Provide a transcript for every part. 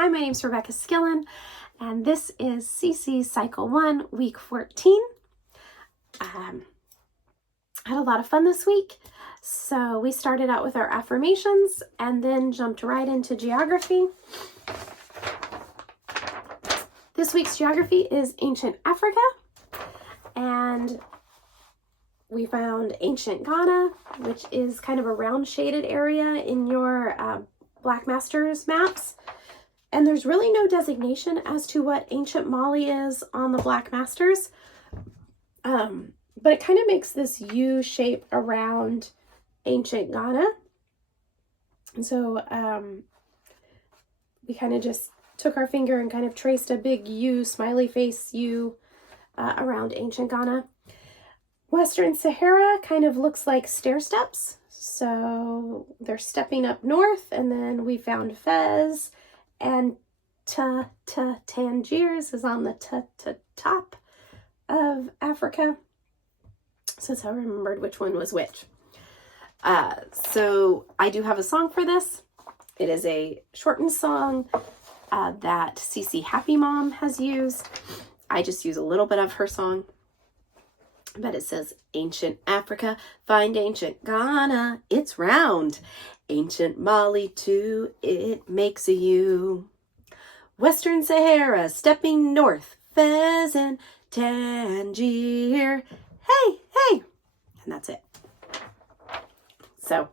Hi, my name is Rebecca Skillen, and this is CC Cycle 1, Week 14. I had a lot of fun this week. So we started out with our affirmations and then jumped right into geography. This week's geography is ancient Africa, and we found ancient Ghana, which is kind of a round shaded area in your Black Masters maps. And there's really no designation as to what ancient Mali is on the Black Masters. But it kind of makes this U shape around ancient Ghana. And so we kind of just took our finger and kind of traced a big U, smiley face U, around ancient Ghana. Western Sahara kind of looks like stair steps. So they're stepping up north, and then we found Fez. And Tangiers is on the top of Africa. So that's how I remembered which one was which. So I do have a song for this. It is a shortened song that CC Happy Mom has used. I just use a little bit of her song. But it says, ancient Africa, find ancient Ghana, it's round. Ancient Mali too, it makes a U. Western Sahara, stepping north, Fez and Tangier. Hey, hey! And that's it. So,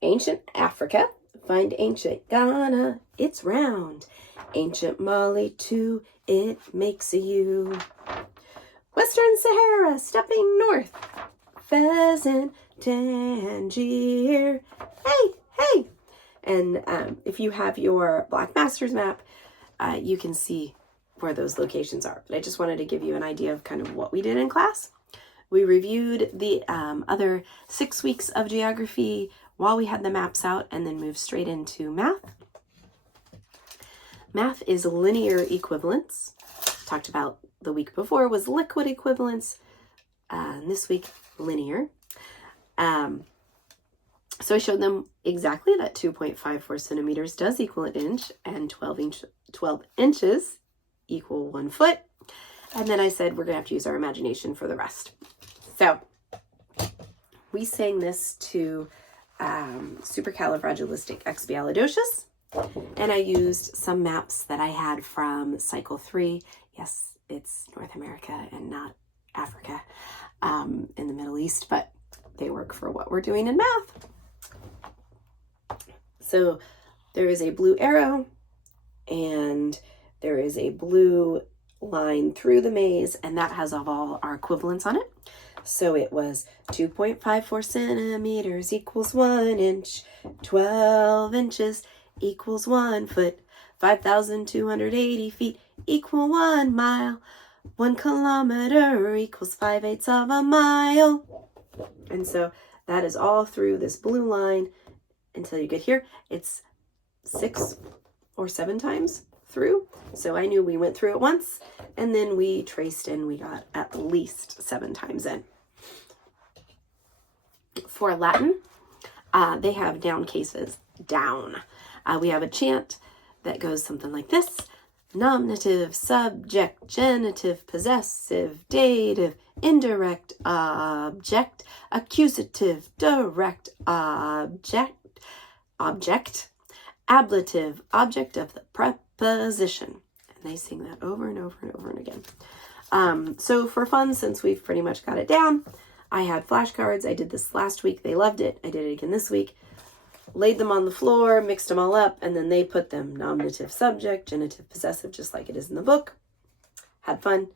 ancient Africa, find ancient Ghana, it's round. Ancient Mali too, it makes a U. Western Sahara, stepping north, Fez and Tangier. Hey, hey! And if you have your Black Masters map, you can see where those locations are. But I just wanted to give you an idea of kind of what we did in class. We reviewed the other 6 weeks of geography while we had the maps out, and then moved straight into math. Math is linear equivalence. Talked about the week before was liquid equivalence. And this week, linear. So I showed them exactly that 2.54 centimeters does equal an inch, and 12 inches equal 1 foot. And then I said we're going to have to use our imagination for the rest. So we sang this to supercalifragilisticexpialidocious. And I used some maps that I had from Cycle 3. Yes, it's North America and not Africa, in the Middle East, but they work for what we're doing in math. So there is a blue arrow, and there is a blue line through the maze, and that has all our equivalents on it. So it was 2.54 centimeters equals 1 inch, 12 inches equals 1 foot, 5,280 feet equal 1 mile, 1 kilometer equals 5/8 of a mile. And so that is all through this blue line until you get here. It's 6 or 7 times through. So I knew we went through it once, and then we traced in, we got at least 7 times in. For Latin, they have down cases, down. We have a chant that goes something like this: nominative, subject, genitive, possessive, dative, indirect, object, accusative, direct, object, ablative, object of the preposition. And they sing that over and over and over and again. So for fun, since we've pretty much got it down, I had flashcards. I did this last week. They loved it. I did it again this week. Laid them on the floor, mixed them all up, and then they put them nominative, subject, genitive, possessive, just like it is in the book. Had fun.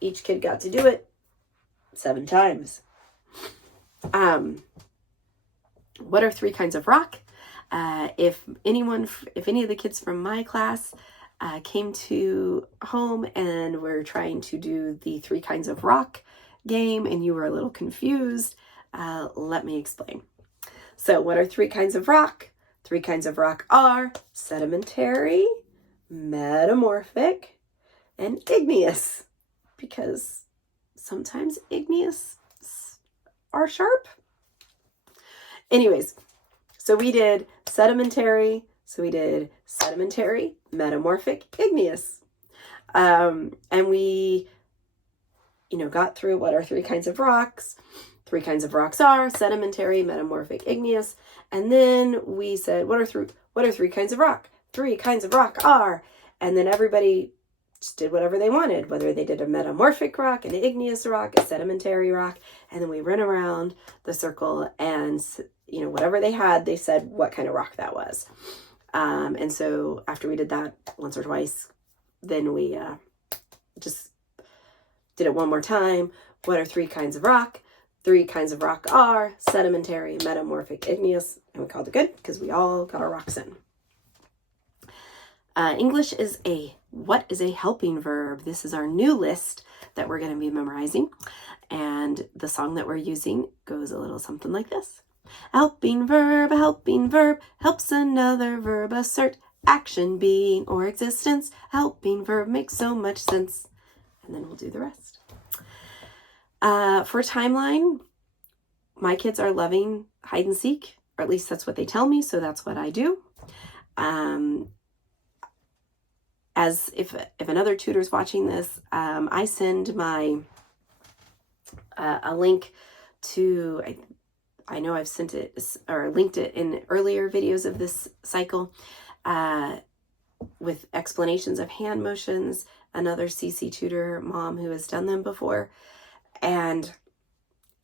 Each kid got to do it 7 times. What are 3 kinds of rock? If any of the kids from my class came to home and were trying to do the 3 kinds of rock game and you were a little confused, let me explain. So what are 3 kinds of rock? 3 kinds of rock are sedimentary, metamorphic, and igneous, because sometimes igneous are sharp. Anyways, so we did sedimentary. So we did sedimentary, metamorphic, igneous. And we, got through what are 3 kinds of rocks. 3 kinds of rocks are sedimentary, metamorphic, igneous. And then we said, what are 3 kinds of rock? 3 kinds of rock are. And then everybody just did whatever they wanted, whether they did a metamorphic rock, an igneous rock, a sedimentary rock. And then we ran around the circle and, whatever they had, they said what kind of rock that was. And so after we did that once or twice, then we just did it one more time. What are 3 kinds of rock? 3 kinds of rock are sedimentary, metamorphic, igneous. And we called it good because we all got our rocks in. English is what is a helping verb? This is our new list that we're going to be memorizing. And the song that we're using goes a little something like this. A helping verb helps another verb assert action, being, or existence. A helping verb makes so much sense. And then we'll do the rest. For timeline, my kids are loving hide and seek, or at least that's what they tell me, so that's what I do. As if another tutor's watching this, I send my a link to, I know I've sent it or linked it in earlier videos of this cycle, with explanations of hand motions, another CC tutor mom who has done them before. And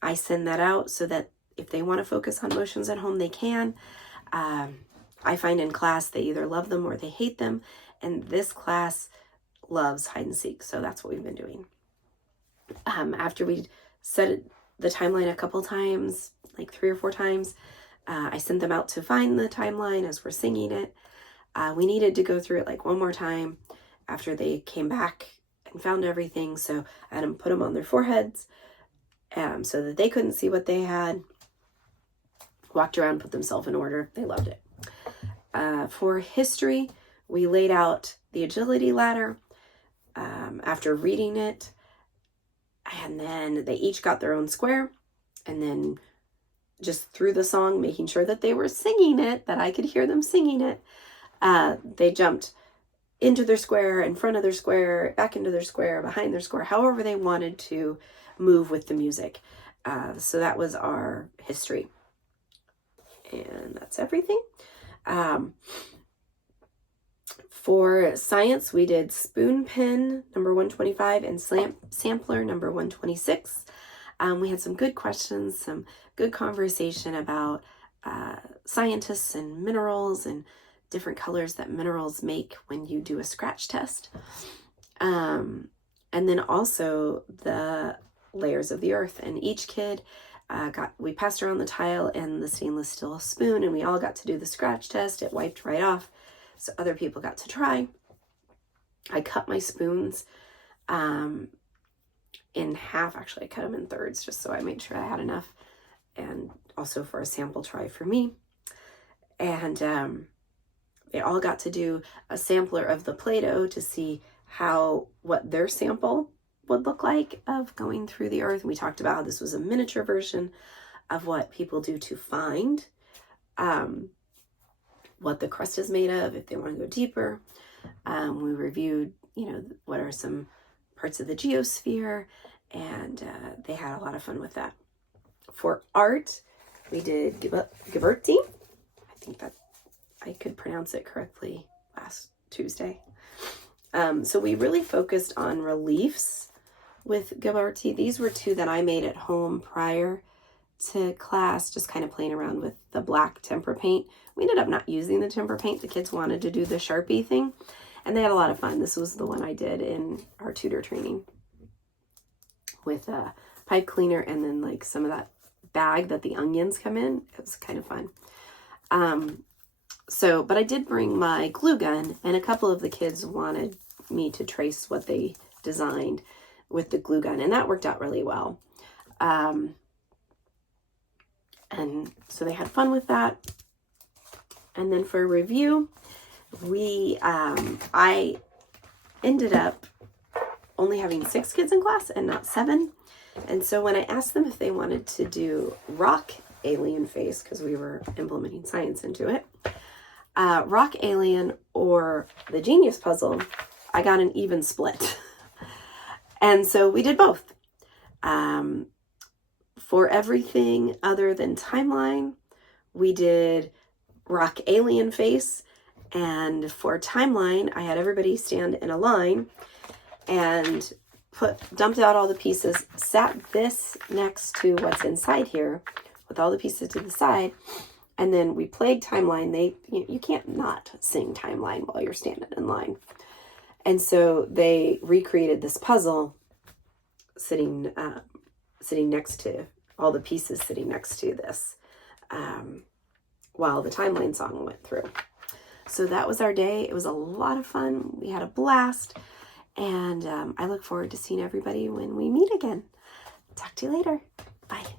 I send that out so that if they want to focus on motions at home, they can. I find in class they either love them or they hate them. And this class loves hide and seek. So that's what we've been doing. After we set the timeline a couple times, like 3 or 4 times, I sent them out to find the timeline as we're singing it. We needed to go through it like one more time after they came back and found everything. So I had them put them on their foreheads so that they couldn't see what they had. Walked around, put themselves in order. They loved it. For history, we laid out the agility ladder after reading it. And then they each got their own square. And then just through the song, making sure that they were singing it, that I could hear them singing it, they jumped into their square, in front of their square, back into their square, behind their square, however they wanted to move with the music. So that was our history. And that's everything. For science, we did spoon pen number 125 and sampler number 126. We had some good questions, some good conversation about scientists and minerals and different colors that minerals make when you do a scratch test. And then also the layers of the earth. And each kid we passed around the tile and the stainless steel spoon, and we all got to do the scratch test. It wiped right off, so other people got to try. I cut my spoons in half. Actually, I cut them in thirds just so I made sure I had enough, and also for a sample try for me. And they all got to do a sampler of the Play-Doh to see what their sample would look like of going through the earth. We talked about how this was a miniature version of what people do to find what the crust is made of if they want to go deeper. We reviewed, what are some parts of the geosphere, and they had a lot of fun with that. For art, we did Ghiberti. I think that I could pronounce it correctly last Tuesday. So we really focused on reliefs with Ghiberti. These were 2 that I made at home prior to class, just kind of playing around with the black tempera paint. We ended up not using the tempera paint. The kids wanted to do the Sharpie thing, and they had a lot of fun. This was the one I did in our tutor training with a pipe cleaner and then like some of that bag that the onions come in. It was kind of fun. But I did bring my glue gun, and a couple of the kids wanted me to trace what they designed with the glue gun, and that worked out really well. And so they had fun with that. And then for review, I ended up only having 6 kids in class and not 7. And so when I asked them if they wanted to do rock alien face because we were implementing science into it. Rock alien or the genius puzzle, I got an even split. And so we did both. For everything other than timeline, we did rock alien face. And for timeline, I had everybody stand in a line and dumped out all the pieces, sat this next to what's inside here with all the pieces to the side. And then we played timeline. You can't not sing timeline while you're standing in line. And so they recreated this puzzle sitting next to all the pieces sitting next to this while the timeline song went through. So that was our day. It was a lot of fun. We had a blast. And I look forward to seeing everybody when we meet again. Talk to you later. Bye.